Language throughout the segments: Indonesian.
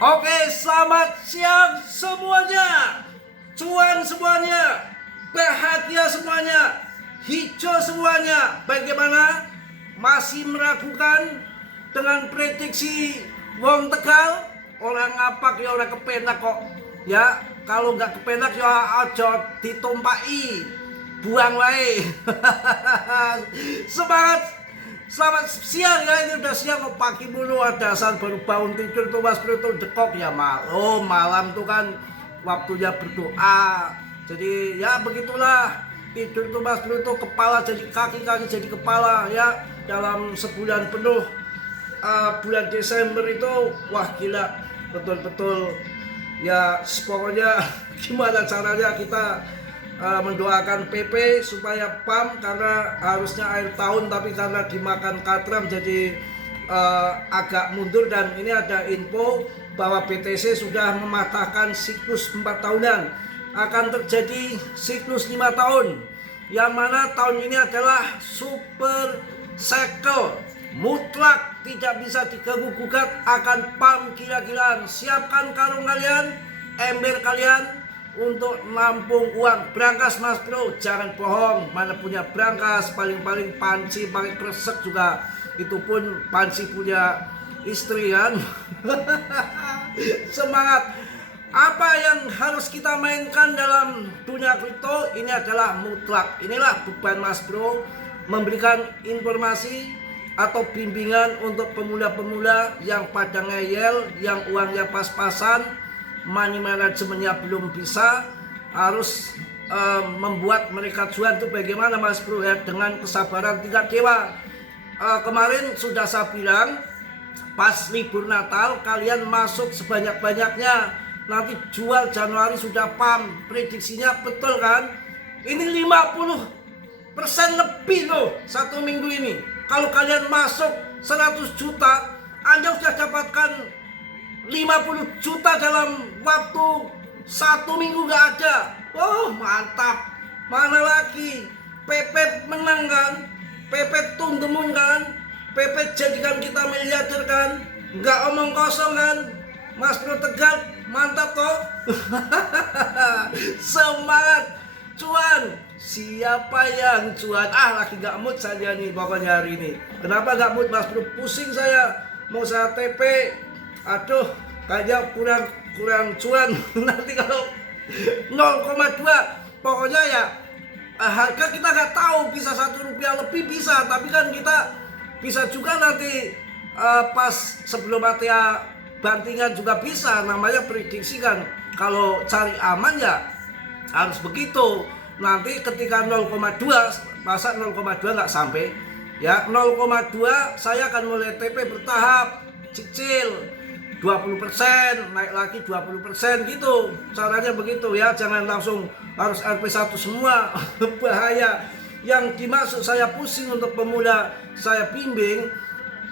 Oke, selamat siang semuanya. Cuan semuanya, bahagia semuanya, hijau semuanya. Bagaimana? Masih meragukan dengan prediksi wong Tegal? Orang ngapak ya orang kepenak kok. Ya, kalau nggak kepenak ya aja ditumpai. Buang wae. Semangat. Selamat siang ya, ini udah siang kok, pagi mulu ada saat baru bangun tidur tuh Mas Bro tuh dekok ya malam tuh kan waktunya berdoa. Jadi ya begitulah tidur tuh Mas Bro tuh kepala jadi kaki, kaki jadi kepala ya dalam sebulan penuh. Bulan Desember itu wah gila betul-betul ya pokoknya gimana caranya kita mendoakan PP supaya PAM karena harusnya akhir tahun tapi karena dimakan katram jadi agak mundur. Dan ini ada info bahwa BTC sudah mematahkan siklus 4 tahunan, akan terjadi siklus 5 tahun yang mana tahun ini adalah super cycle mutlak, tidak bisa diganggu gugat, akan PAM gila-gilaan. Siapkan karung kalian, ember kalian untuk nampung uang. Brankas Mas Bro, jangan bohong, mana punya brankas, paling-paling panci pakai kresek juga, itu pun panci punya istri kan. Semangat. Apa yang harus kita mainkan dalam dunia kripto ini adalah mutlak. Inilah beban Mas Bro, memberikan informasi atau bimbingan untuk pemula-pemula yang pada ngeyel, yang uangnya pas-pasan, money manajemennya belum bisa, harus membuat mereka cuan itu bagaimana Mas Bro ya, dengan kesabaran tingkat dewa. Kemarin sudah saya bilang pas libur Natal kalian masuk sebanyak-banyaknya, nanti jual Januari sudah PAM, prediksinya betul kan? Ini 50% lebih loh satu minggu ini. Kalau kalian masuk 100 juta, Anda sudah dapatkan 50 juta dalam waktu 1 minggu gak ada. Oh mantap. Mana lagi PP menang kan, PP tundemun kan, PP jadikan kita miliarder kan, nggak omong kosong kan Mas Bro Tegal, mantap toh. Semangat cuan. Siapa yang cuan? Lagi gak mood saja nih pokoknya hari ini. Kenapa gak mood Mas Bro? Pusing saya, mau saya TP. Aduh, kayaknya kurang cuan. Nanti kalau 0,2 pokoknya ya harga kita nggak tahu, bisa Rp1 lebih bisa, tapi kan kita bisa juga nanti pas sebelum ATA bantingan juga bisa. Namanya prediksi kan, kalau cari aman ya harus begitu. Nanti ketika 0,2, masa 0,2 nggak sampai ya, 0,2 saya akan mulai TP bertahap, cicil 20%, naik lagi 20% gitu. Caranya begitu ya, jangan langsung harus RP1 semua. Bahaya. Yang dimaksud saya pusing untuk pemula saya bimbing,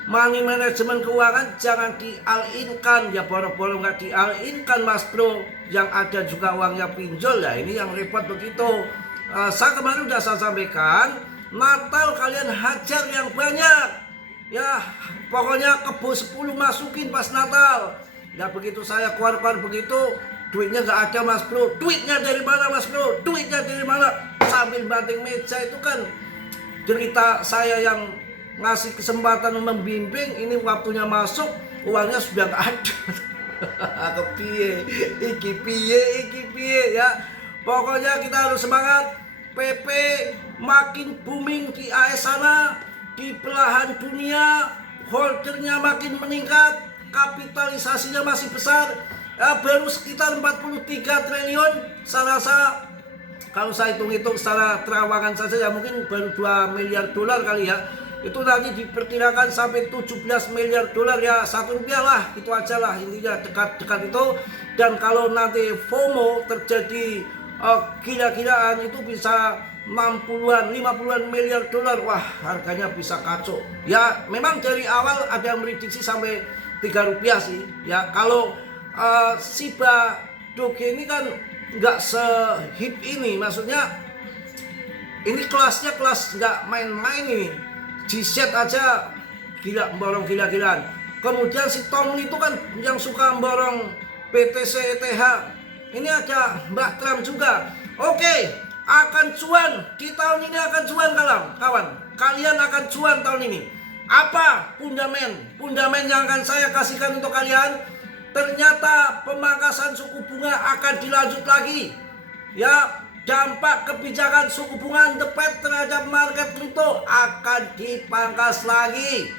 money manajemen keuangan jangan di-all-in-kan ya, boro-boro nggak di-all-in-kan Mas Bro. Yang ada juga uangnya pinjol ya, ini yang repot begitu. Saya kemarin udah saya sampaikan, Natal kalian hajar yang banyak. Ya pokoknya kebo 10 masukin pas Natal. Ya begitu saya keluar-keluar begitu, duitnya gak ada Mas Bro. Duitnya dari mana Mas Bro? Duitnya dari mana? Sambil banting meja itu kan cerita saya yang ngasih kesempatan membimbing. Ini waktunya masuk, uangnya sudah gak ada. Iki piye ya. Pokoknya kita harus semangat. PP makin booming di AS sana, di belahan dunia, holdernya makin meningkat, kapitalisasinya masih besar, baru sekitar 43 triliun. Saya rasa kalau saya hitung-hitung secara terawangan saja ya mungkin baru 2 miliar dolar kali ya. Itu nanti diperkirakan sampai 17 miliar dolar ya, Rp1 lah, itu aja lah intinya, dekat-dekat itu. Dan kalau nanti FOMO terjadi gila-gilaan itu bisa 60-an, 50-an miliar dolar. Wah, harganya bisa kacau. Ya, memang dari awal ada yang prediksi sampai Rp3 sih. Ya, kalau Shiba Doge ini kan nggak sehip ini. Maksudnya ini kelasnya kelas nggak main-main ini. G-Set aja gila, borong gila-gilaan. Kemudian si Tom itu kan yang suka borong BTC ETH. Ini ada Mbak Trump juga. Oke, akan cuan di tahun ini, akan cuan kawan. Kalian akan cuan tahun ini. Apa fundament yang akan saya kasihkan untuk kalian? Ternyata pemangkasan suku bunga akan dilanjut lagi. Ya, dampak kebijakan suku bunga The Fed terhadap market kripto akan dipangkas lagi.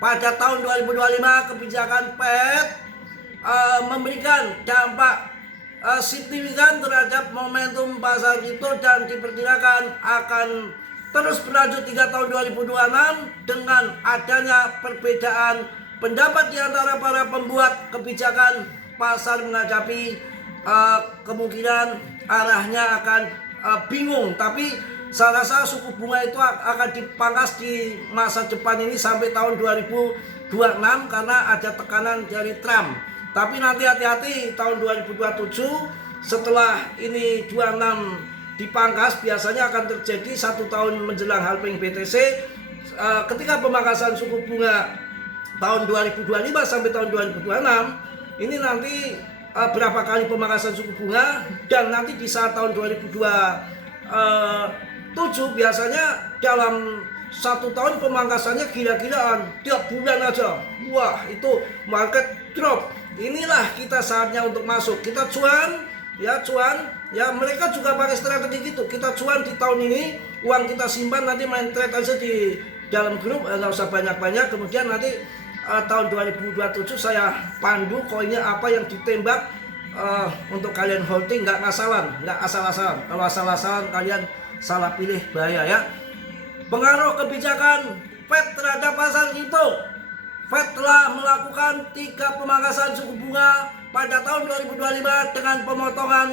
Pada tahun 2025 kebijakan Fed memberikan dampak signifikan terhadap momentum pasar kripto dan diperkirakan akan terus berlanjut hingga tahun 2026 dengan adanya perbedaan pendapat di antara para pembuat kebijakan. Pasar menghadapi kemungkinan arahnya akan bingung, tapi saya rasa suku bunga itu akan dipangkas di masa depan ini sampai tahun 2026 karena ada tekanan dari Trump. Tapi nanti hati-hati, tahun 2027 setelah ini 26 dipangkas biasanya akan terjadi 1 tahun menjelang halving BTC ketika pemangkasan suku bunga tahun 2025 sampai tahun 2026 ini nanti berapa kali pemangkasan suku bunga, dan nanti di saat tahun 2027 biasanya dalam 1 tahun pemangkasannya gila-gilaan, tiap bulan aja. Wah, itu market drop. Inilah kita saatnya untuk masuk. Kita cuan. Ya mereka juga pakai strategi gitu. Kita cuan di tahun ini, uang kita simpan, nanti main trade aja di dalam grup, nggak usah banyak-banyak. Kemudian nanti tahun 2027 saya pandu koinnya apa yang ditembak untuk kalian holding, nggak asal-asalan. Kalau asal-asalan kalian salah pilih, bahaya ya. Pengaruh kebijakan Fed terhadap pasar kripto. Fed telah melakukan 3 pemangkasan suku bunga pada tahun 2025 dengan pemotongan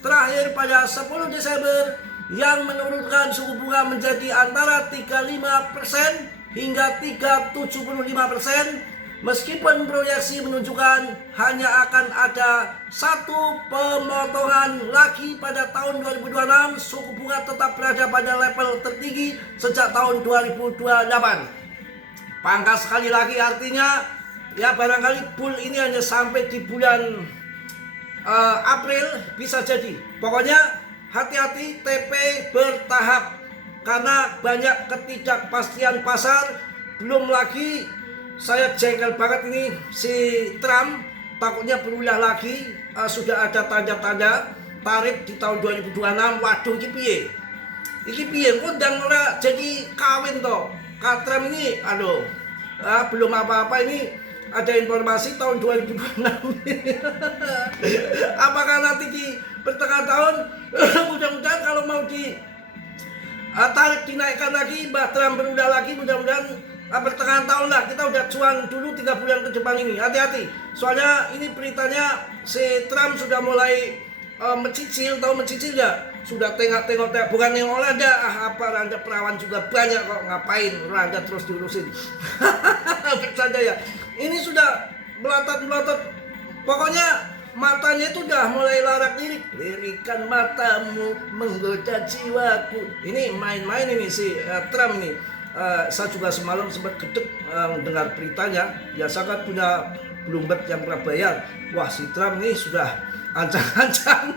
terakhir pada 10 Desember yang menurunkan suku bunga menjadi antara 35% hingga 3,75%. Meskipun proyeksi menunjukkan hanya akan ada 1 pemotongan lagi pada tahun 2026, suku bunga tetap berada pada level tertinggi sejak tahun 2028. Pangkas sekali lagi artinya ya barangkali bull ini hanya sampai di bulan April, bisa jadi. Pokoknya hati-hati, TP bertahap karena banyak ketidakpastian pasar. Belum lagi saya jengkel banget ini si Trump, takutnya berulah lagi. Sudah ada tanda-tanda tarif di tahun 2026. Waduh, iki piye ngundang ora jadi kawin toh. Kak Trump ini belum apa-apa, ini ada informasi tahun 2026. Apakah nanti di pertengahan tahun mudah-mudahan kalau mau di tarif dinaikkan lagi, Mbak Trump berudah lagi, mudah-mudahan pertengahan tahun lah. Kita udah cuan dulu 3 bulan ke depan ini. Hati-hati, soalnya ini beritanya si Trump sudah mulai mencicil. Tahu mencicil ya? Sudah tengok-tengok, bukan yang olahraga. Apa Randa perawan juga banyak kok, ngapain Randa terus diurusin. Bercanda ya. Ini sudah melotot-melotot. Pokoknya matanya itu udah mulai larak lirik. Lirikan matamu menggoda jiwaku. Ini main-main ini si Trump ini. Saya juga semalam sempat gedek dengar beritanya. Biasa kan punya Bloomberg yang pernah bayar. Wah, si Trump ini sudah ancang-ancang.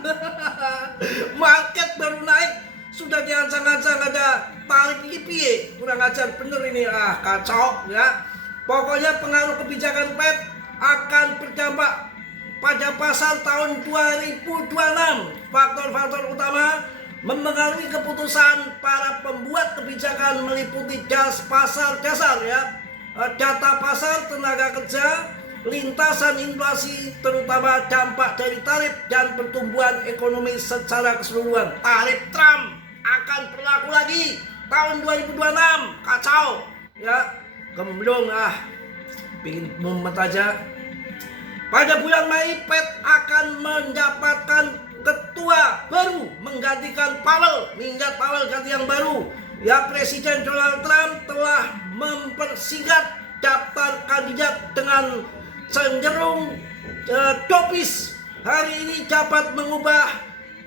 Market baru naik sudah diancang-ancang ada tarif ini piye. Kurang ajar bener ini, kacau ya. Pokoknya pengaruh kebijakan Fed akan berdampak pada pasar tahun 2026. Faktor-faktor utama mempengaruhi keputusan para pembuat kebijakan meliputi pasar dasar ya, data pasar tenaga kerja, lintasan inflasi, terutama dampak dari tarif dan pertumbuhan ekonomi secara keseluruhan. Tarif Trump akan berlaku lagi tahun 2026, kacau ya. Gemblong pingin mumet aja. Pada bulan Mei, Fed akan mendapatkan ketua baru menggantikan Powell, minggat Powell ganti yang baru. Ya, Presiden Donald Trump telah mempersingkat daftar kandidat dengan cenderung dopis. Hari ini dapat mengubah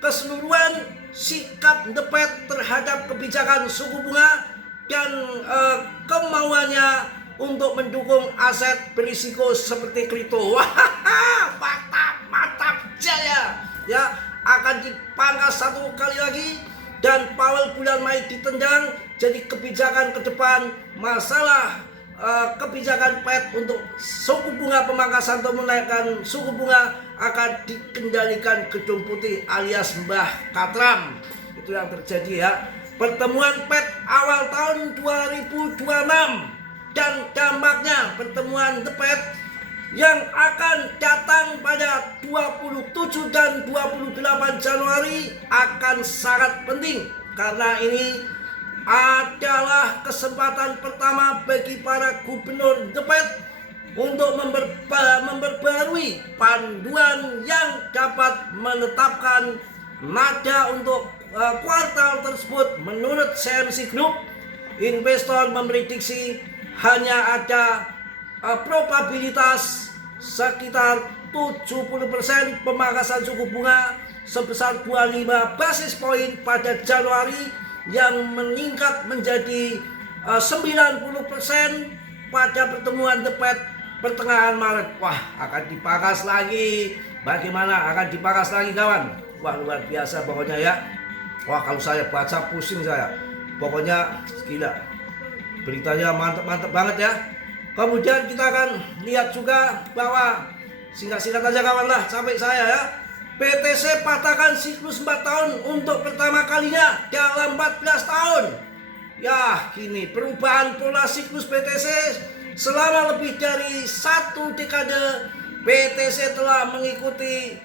keseluruhan sikap The Fed terhadap kebijakan suku bunga dan kemauannya untuk mendukung aset berisiko seperti kripto. Wah, mantap jaya. Ya, akan dipangkas 1 kali lagi dan Powell bulan Mei ditendang. Jadi kebijakan ke depan masalah kebijakan Fed untuk suku bunga pemangkasan atau menaikkan suku bunga akan dikendalikan Gedung Putih alias Mbah Katram. Itu yang terjadi ya. Pertemuan Fed awal tahun 2026 dan dampaknya pertemuan The Fed yang akan datang pada 27 dan 28 Januari akan sangat penting karena ini adalah kesempatan pertama bagi para gubernur The Fed untuk memperbarui panduan yang dapat menetapkan nada untuk kuartal tersebut. Menurut CMC Group, investor memprediksi hanya ada probabilitas sekitar 70% pemangkasan suku bunga sebesar 25 basis point pada Januari yang meningkat menjadi 90% pada pertemuan The Fed pertengahan Maret. Wah, akan dipangkas lagi. Bagaimana akan dipangkas lagi kawan? Wah, luar biasa pokoknya ya. Wah, kalau saya baca pusing saya. Pokoknya gila. Beritanya mantap banget ya. Kemudian kita akan lihat juga bahwa singkat-singkat aja kawan lah sampai saya ya. BTC patahkan siklus 4 tahun untuk pertama kalinya dalam 14 tahun. Ya, gini perubahan pola siklus BTC selama lebih dari 1 dekade. BTC telah mengikuti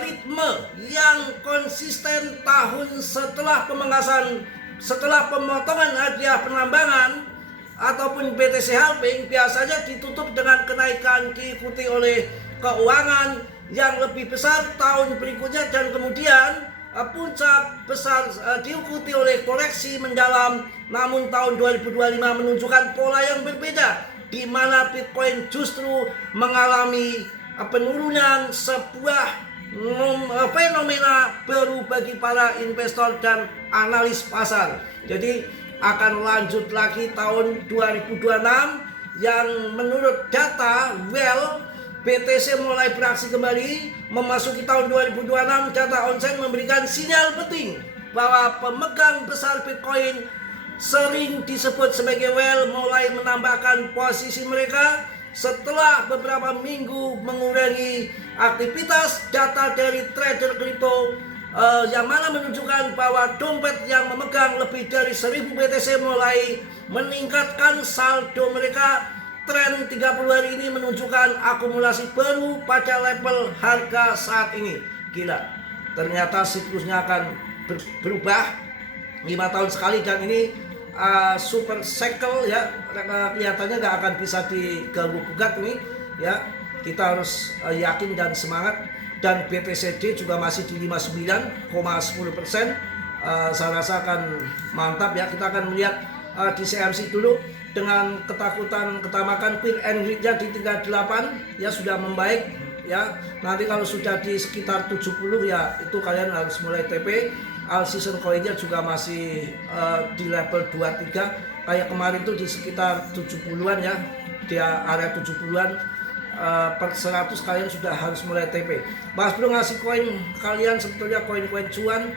ritme yang konsisten tahun setelah pemangkasan, setelah pemotongan hadiah penambangan ataupun BTC halving biasanya ditutup dengan kenaikan diikuti oleh keuangan yang lebih besar tahun berikutnya dan kemudian puncak besar diikuti oleh koreksi mendalam. Namun tahun 2025 menunjukkan pola yang berbeda di mana Bitcoin justru mengalami penurunan, sebuah fenomena baru bagi para investor dan analis pasar. Jadi akan lanjut lagi tahun 2026 yang menurut data BTC mulai beraksi kembali memasuki tahun 2026. Data onsen memberikan sinyal penting bahwa pemegang besar Bitcoin sering disebut sebagai whale mulai menambahkan posisi mereka setelah beberapa minggu mengurangi aktivitas. Data dari trader kripto yang mana menunjukkan bahwa dompet yang memegang lebih dari 1000 BTC mulai meningkatkan saldo mereka. Tren 30 hari ini menunjukkan akumulasi baru pada level harga saat ini. Gila, ternyata siklusnya akan berubah 5 tahun sekali dan ini super cycle ya, kelihatannya nggak akan bisa diganggu gugat ini ya. Kita harus yakin dan semangat. Dan BTCD juga masih di 59,10%. Saya rasa akan mantap ya. Kita akan melihat di CMC dulu dengan ketakutan ketamakan Queen and Greed-nya di tingkat 8 ya sudah membaik ya. Nanti kalau sudah di sekitar 70 ya itu kalian harus mulai TP. All season coin-nya juga masih di level 23 kayak kemarin tuh di sekitar 70-an ya, di area 70-an per 100 kalian sudah harus mulai TP. Mas Bro ngasih koin kalian sebetulnya koin-koin cuan,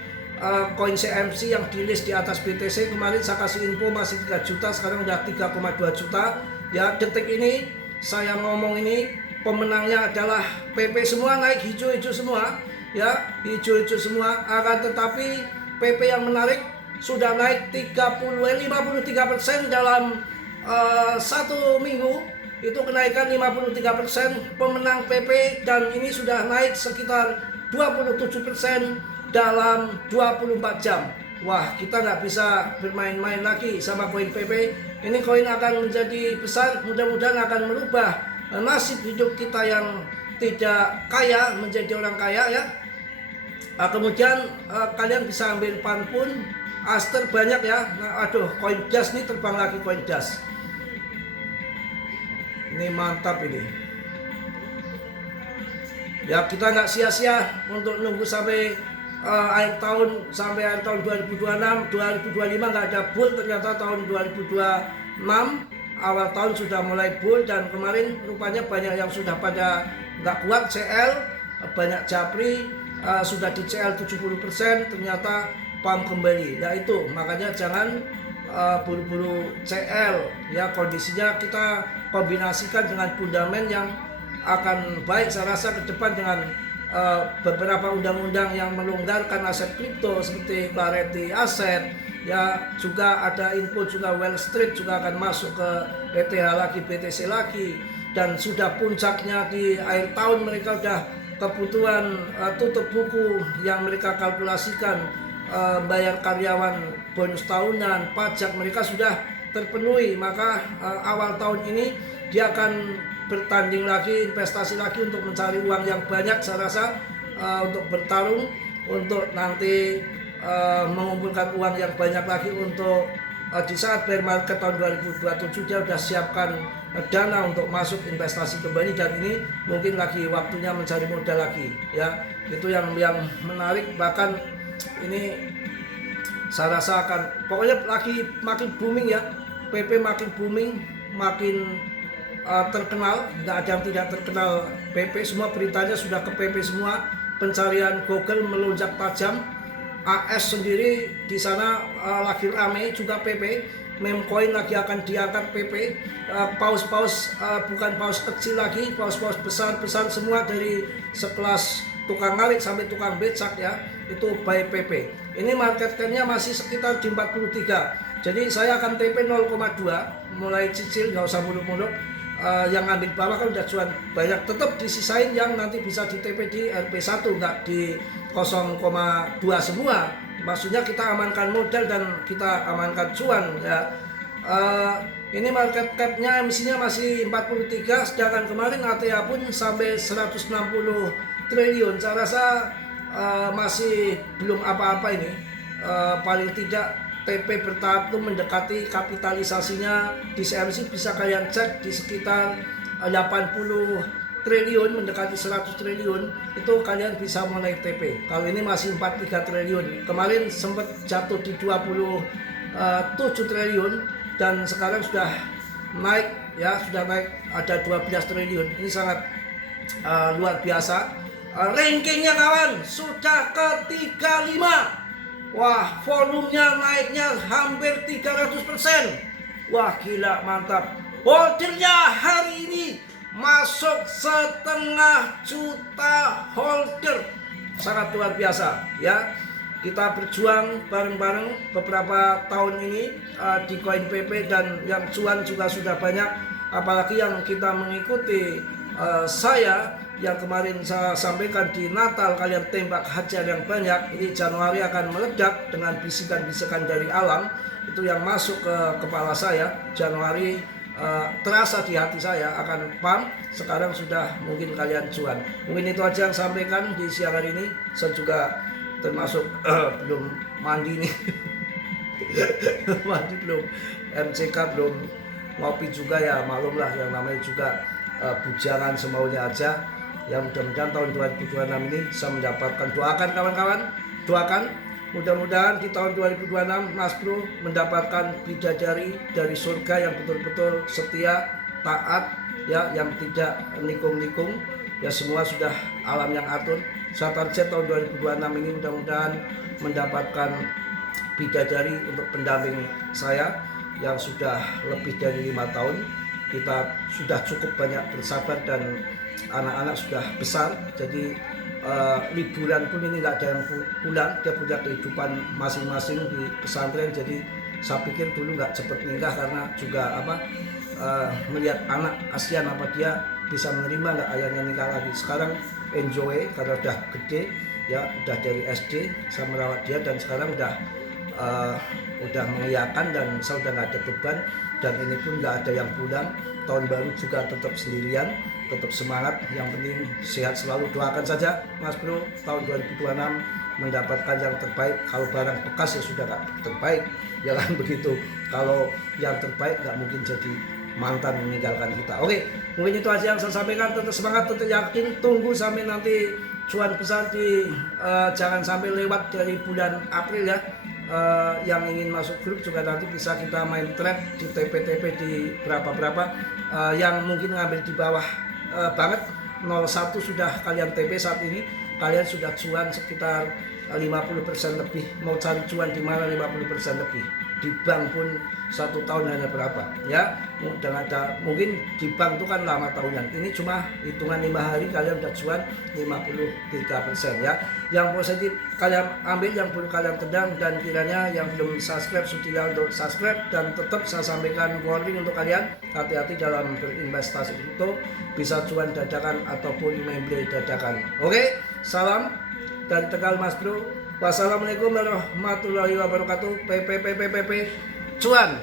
koin CMC yang di list di atas BTC kemarin saya kasih info masih 3 juta, sekarang udah 3,2 juta ya. Detik ini saya ngomong ini pemenangnya adalah PP semua naik hijau-hijau semua ya, hijau-hijau semua. Akan tetapi PP yang menarik sudah naik 53% dalam 1 minggu. Itu kenaikan 53% pemenang PP dan ini sudah naik sekitar 27% dalam 24 jam. Wah, kita nggak bisa bermain-main lagi sama koin PP. Ini koin akan menjadi besar, mudah-mudahan akan merubah nasib hidup kita yang tidak kaya menjadi orang kaya ya. Kemudian kalian bisa ambil pan pun, Aster banyak ya. Nah, aduh, koin das nih terbang lagi koin das. Ini mantap ini. Ya kita nggak sia-sia untuk nunggu sampai akhir tahun 2026, 2025 nggak ada bull, ternyata tahun 2026 awal tahun sudah mulai bull, dan kemarin rupanya banyak yang sudah pada nggak kuat CL, banyak japri sudah di CL 70%, ternyata pump kembali. Ya itu makanya jangan buru-buru CL ya, kondisinya kita kombinasikan dengan fundament yang akan baik saya rasa ke depan dengan beberapa undang-undang yang melonggarkan aset kripto seperti Clarity Aset ya, juga ada input juga Wall Street juga akan masuk ke ETH lagi, BTC lagi, dan sudah puncaknya di akhir tahun mereka sudah kebutuhan tutup buku yang mereka kalkulasikan, bayar karyawan bonus tahunan, pajak mereka sudah terpenuhi, maka awal tahun ini dia akan bertanding lagi, investasi lagi untuk mencari uang yang banyak saya rasa, untuk bertarung untuk nanti mengumpulkan uang yang banyak lagi untuk di saat bear market tahun 2027 dia sudah siapkan dana untuk masuk investasi kembali, dan ini mungkin lagi waktunya mencari modal lagi ya. Itu yang menarik, bahkan ini saya rasa akan pokoknya lagi makin booming ya, PP makin booming, makin terkenal, nggak ada yang tidak terkenal PP, semua beritanya sudah ke PP semua, pencarian Google melonjak tajam, AS sendiri di sana lagi rame juga PP, meme coin lagi akan diangkat PP, paus-paus bukan paus kecil lagi, paus-paus besar-besar semua dari sekelas tukang ngarit sampai tukang becak ya, itu by PP. Ini market cap-nya masih sekitar di 43, jadi saya akan TP 0,2 mulai cicil, nggak usah muluk-muluk. Yang ambil bawah kan udah cuan banyak, tetap disisain yang nanti bisa di TP di RP1, nggak di 0,2 semua. Maksudnya kita amankan modal dan kita amankan cuan ya. Ini market cap-nya emisinya masih 43, sedangkan kemarin ATA pun sampai 160 triliun. Saya rasa masih belum apa-apa ini. Paling tidak TP bertahap itu mendekati kapitalisasinya di CMC, bisa kalian cek di sekitar 80 triliun, mendekati 100 triliun, itu kalian bisa mulai TP. Kalau ini masih 43 triliun, kemarin sempat jatuh di 27 triliun dan sekarang sudah naik ya, sudah naik ada 12 triliun. Ini sangat luar biasa. Rankingnya kawan sudah ke 35. Wah, volumenya naiknya hampir 300%. Wah, gila, mantap. Holdernya hari ini masuk 1,5 juta holder. Sangat luar biasa ya. Kita berjuang bareng-bareng beberapa tahun ini di Koin PP, dan yang cuan juga sudah banyak. Apalagi yang kita mengikuti saya yang kemarin saya sampaikan di Natal, kalian tembak hajar yang banyak. Ini Januari akan meledak dengan bisikan-bisikan dari alam itu yang masuk ke kepala saya. Januari terasa di hati saya akan pump. Sekarang sudah mungkin kalian cuan. Mungkin itu aja yang sampaikan di siang hari ini. Saya juga termasuk belum mandi nih. Mandi belum, MCK belum, ngopi juga ya, maklumlah yang namanya juga bujangan semaunya aja. Ya mudah-mudahan tahun 2026 ini bisa mendapatkan, doakan kawan-kawan, doakan mudah-mudahan di tahun 2026 Mas Bro mendapatkan bidadari dari surga yang betul-betul setia, taat ya, yang tidak nikung-nikung ya, semua sudah alam yang atur. Saya target tahun 2026 ini mudah-mudahan mendapatkan bidadari untuk pendamping saya yang sudah lebih dari 5 tahun. Kita sudah cukup banyak bersabar dan anak-anak sudah besar, jadi liburan pun ini nggak ada yang pulang, dia punya kehidupan masing-masing di pesantren. Jadi saya pikir dulu nggak cepet nikah karena juga melihat anak, kasihan apa dia bisa menerima nggak ayahnya nikah lagi. Sekarang enjoy karena udah gede ya, udah dari SD saya merawat dia, dan sekarang udah mengiyakan dan saya udah nggak ada beban, dan ini pun nggak ada yang pulang. Tahun baru juga tetap sendirian, tetap semangat, yang penting sehat selalu. Doakan saja Mas Bro tahun 2026 mendapatkan yang terbaik. Kalau barang bekas ya sudah nggak terbaik, jangan begitu. Kalau yang terbaik nggak mungkin jadi mantan meninggalkan kita. Oke, mungkin itu aja yang saya sampaikan. Tetap semangat, tetap yakin, tunggu sampai nanti cuan besar di jangan sampai lewat dari bulan April ya. yang ingin masuk grup juga nanti bisa kita main trade di TP-TP di berapa-berapa yang mungkin ngambil di bawah banget 01 sudah kalian TP saat ini, kalian sudah cuan sekitar 50% lebih. Mau cari cuan di mana 50% lebih? Di bank pun 1 tahun hanya berapa ya, dan ada mungkin di bank itu kan lama tahunan, ini cuma hitungan 5 hari kalian udah cuan 53% ya. Yang positif kalian ambil, yang perlu kalian tendang, dan kiranya yang belum subscribe sudah untuk subscribe. Dan tetap saya sampaikan warning untuk kalian, hati-hati dalam berinvestasi itu, bisa cuan dadakan ataupun memble dadakan. Oke, salam dari Tegal Mas Bro. Wassalamualaikum warahmatullahi wabarakatuh. PPPPPP cuan.